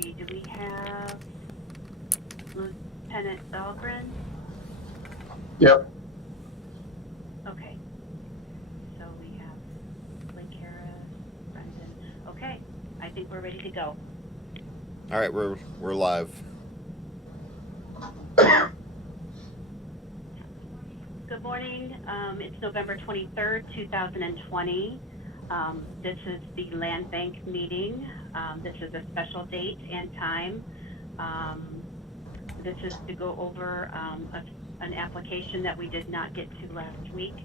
see, do we have Lieutenant Dahlgren? Yep. Okay. So we have Blake Harris, Brendan. Okay, I think we're ready to go. All right, we're live. Good morning. It's November 23rd, 2020. This is the Land Bank meeting. This is a special date and time. This is to go over an application that we did not get to last week.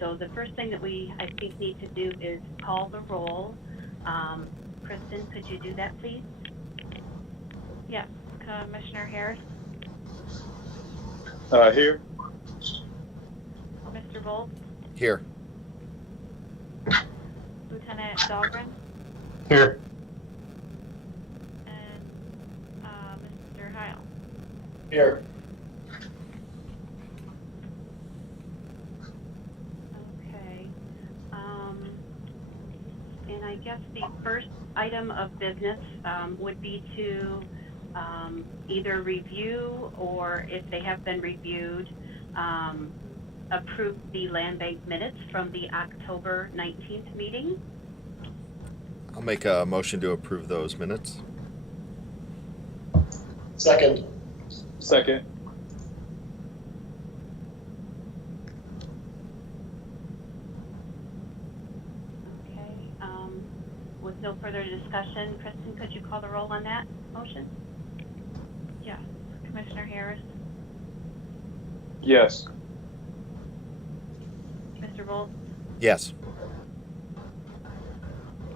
So the first thing that we, I think, need to do is call the roll. Kristen, could you do that, please? Yes. Commissioner Harris? Here. Mr. Volz? Here. Lieutenant Dahlgren? Here. And Mr. Heil? Here. Okay. And I guess the first item of business would be to either review, or if they have been reviewed, approve the land bank minutes from the October 19th meeting. I'll make a motion to approve those minutes. Second. Second. Okay. With no further discussion, Kristen, could you call the roll on that motion? Yes. Commissioner Harris? Yes. Mr. Volz? Yes.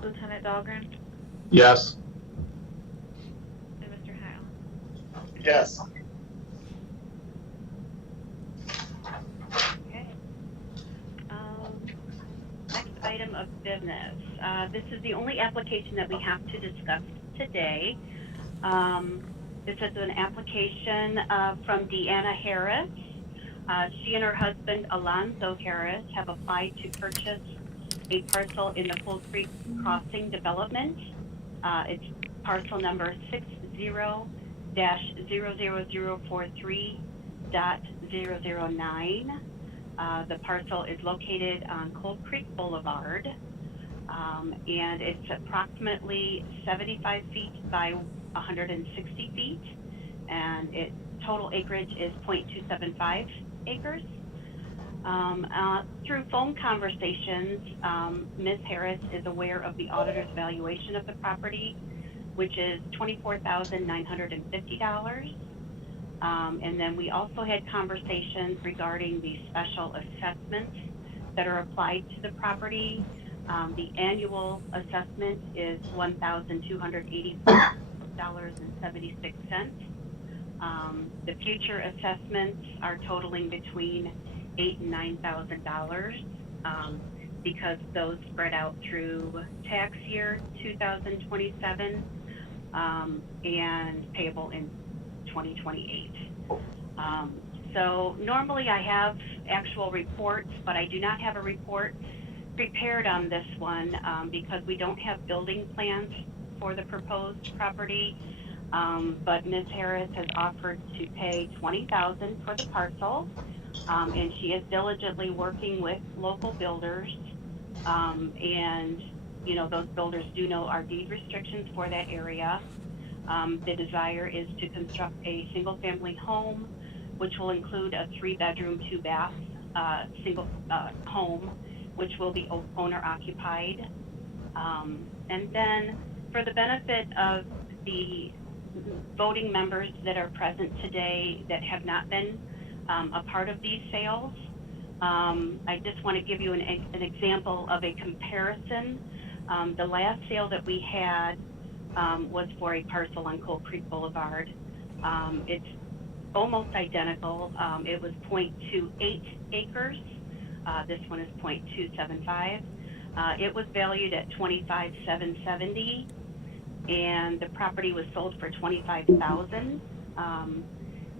Lieutenant Dahlgren? Yes. And Mr. Heil? Yes. Okay. Next item of business. This is the only application that we have to discuss today. This is an application from Deanna Harris. She and her husband, Alonzo Harris, have applied to purchase a parcel in the Cold Creek Crossing development. It's parcel number 60-00043.009. The parcel is located on Cold Creek Boulevard, and it's approximately 75 feet by 160 feet, and total acreage is 0.275 acres. Through phone conversations, Ms. Harris is aware of the auditor's valuation of the property, which is $24,950. And then we also had conversations regarding the special assessments that are applied to the property. The annual assessment is $1,284.76. The future assessments are totaling between $8,000 and $9,000 because those spread out through tax year 2027 and payable in 2028. So normally I have actual reports, but I do not have a report prepared on this one because we don't have building plans for the proposed property. But Ms. Harris has offered to pay $20,000 for the parcel, and she is diligently working with local builders, and you know, those builders do know our deed restrictions for that area. The desire is to construct a single-family home, which will include a 3-bedroom, 2-bath single home, which will be owner-occupied. And then, for the benefit of the voting members that are present today that have not been a part of these sales, I just want to give you an example of a comparison. The last sale that we had was for a parcel on Cold Creek Boulevard. It's almost identical. It was 0.28 acres. This one is 0.275. It was valued at $25,770, and the property was sold for $25,000.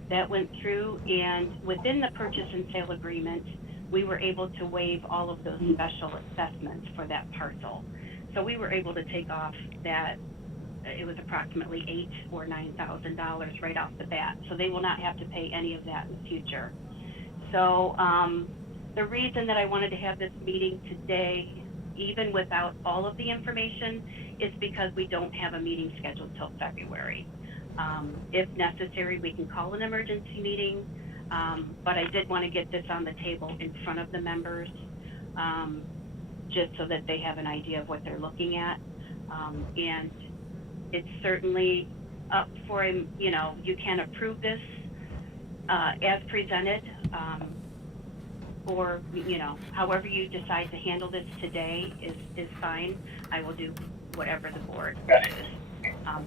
That went through, and within the purchase and sale agreement, we were able to waive all of those special assessments for that parcel. So we were able to take off that it was approximately $8,000 or $9,000 right off the bat. So they will not have to pay any of that in the future. So the reason that I wanted to have this meeting today, even without all of the information, is because we don't have a meeting scheduled till February. If necessary, we can call an emergency meeting, but I did want to get this on the table in front of the members, just so that they have an idea of what they're looking at. And it's certainly up for, you know, you can approve this as presented, or, you know, however you decide to handle this today is fine. I will do whatever the board wishes,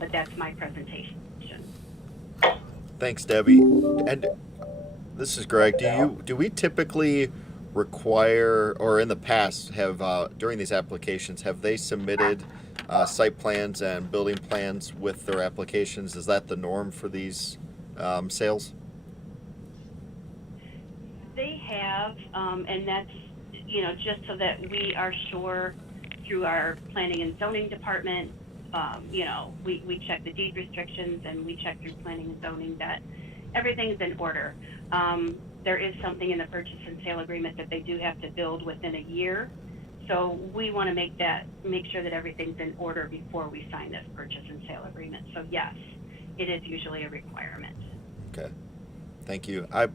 but that's my presentation. Thanks, Debbie. And this is Greg. Do we typically require, or in the past have during these applications, have they submitted site plans and building plans with their applications? Is that the norm for these sales? They have, and that's, you know, just so that we are sure through our planning and zoning department, you know, we check the deed restrictions and we check through planning and zoning that everything's in order. There is something in the purchase and sale agreement that they do have to build within a year. So we want to make sure that everything's in order before we sign this purchase and sale agreement. So yes, it is usually a requirement. Okay, thank you. I'm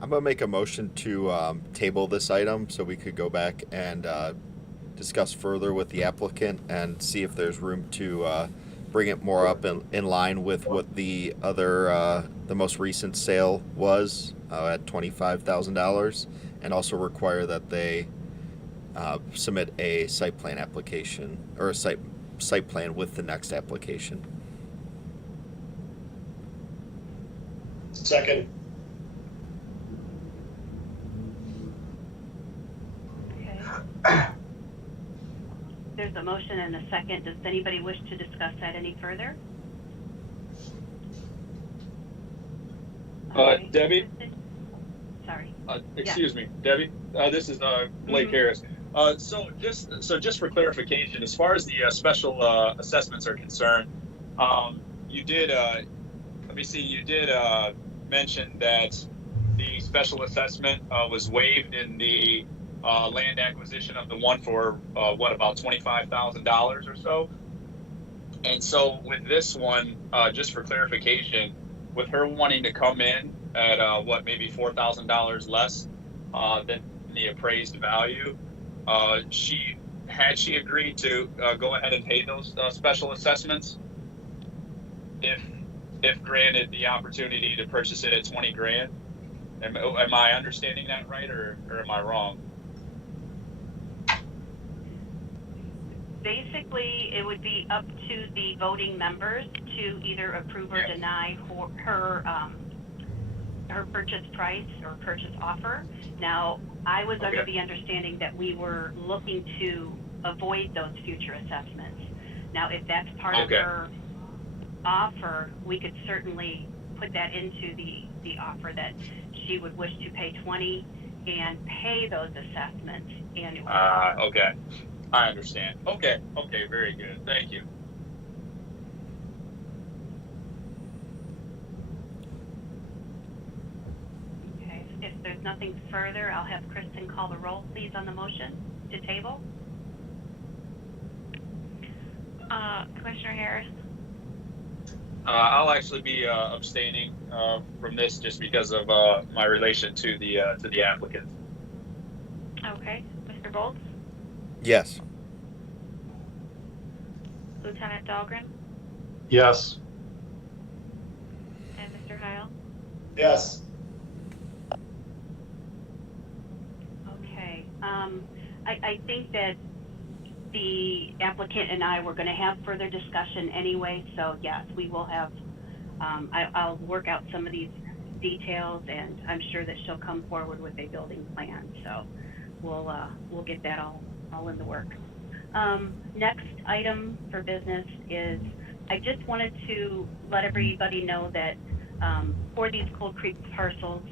gonna make a motion to table this item so we could go back and discuss further with the applicant and see if there's room to bring it more up in line with what the other, the most recent sale was at $25,000, and also require that they submit a site plan application or a site plan with the next application. Second. Okay. There's a motion and a second. Does anybody wish to discuss that any further? Okay. Debbie? Sorry. Excuse me, Debbie. This is Blake Harris. So just for clarification, as far as the special assessments are concerned, you did mention that the special assessment was waived in the land acquisition of the one for about $25,000 or so. And so with this one, just for clarification, with her wanting to come in at maybe $4,000 less than the appraised value, she agreed to go ahead and pay those special assessments if granted the opportunity to purchase it at $20,000. Am I understanding that right, or am I wrong? Basically, it would be up to the voting members to either approve or deny her purchase price or purchase offer. Now, I was under the understanding that we were looking to avoid those future assessments. Now, if that's part of her offer, we could certainly put that into the offer that she would wish to pay $20,000 and pay those assessments annually. Okay. I understand. Okay, very good. Thank you. Okay, if there's nothing further, I'll have Kristen call the roll, please, on the motion to table. Commissioner Harris? I'll actually be abstaining from this just because of my relation to the applicant. Okay. Mr. Bolts? Yes. Lieutenant Dahlgren? Yes. And Mr. Heil? Yes. Okay, I think that the applicant and I were going to have further discussion anyway, so yes, we will have, I'll work out some of these details, and I'm sure that she'll come forward with a building plan, so we'll get that all in the work. Next item for business is, I just wanted to let everybody know that for these Cold Creek parcels,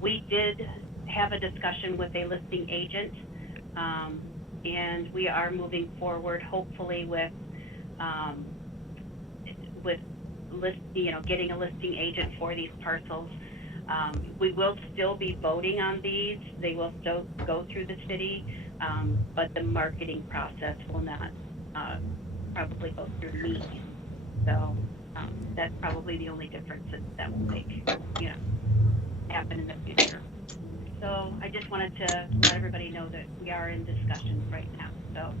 we did have a discussion with a listing agent, and we are moving forward hopefully with with getting a listing agent for these parcels. We will still be voting on these. They will still go through the city, but the marketing process will not probably go through me. So that's probably the only difference that will make, happen in the future. So I just wanted to let everybody know that we are in discussions right now. So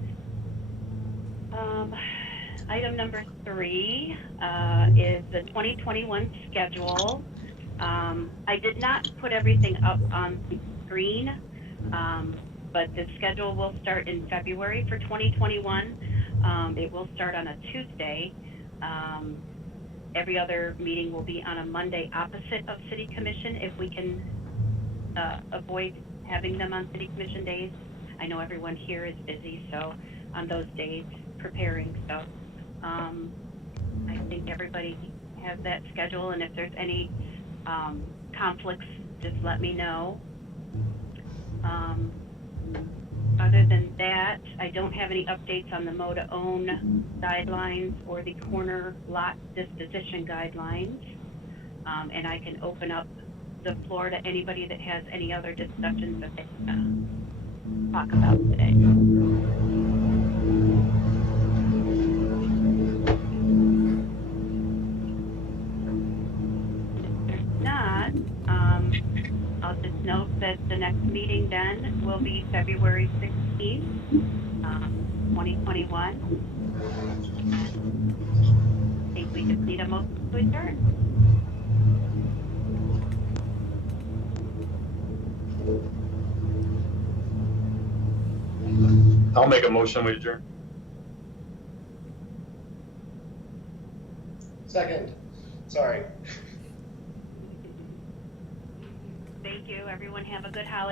item number 3 is the 2021 schedule. I did not put everything up on the screen, but the schedule will start in February for 2021. It will start on a Tuesday. Every other meeting will be on a Monday opposite of City Commission if we can avoid having them on City Commission days. I know everyone here is busy, so on those days preparing. So I think everybody has that schedule, and if there's any conflicts, just let me know. Other than that, I don't have any updates on the mow-to-own guidelines or the corner lot disposition guidelines. And I can open up the floor to anybody that has any other discussions that they can talk about today. If there's not, I'll just note that the next meeting then will be February 16th, 2021. I think we just need a motion to adjourn. I'll make a motion, we adjourn. Second. Sorry. Thank you. Everyone have a good holiday.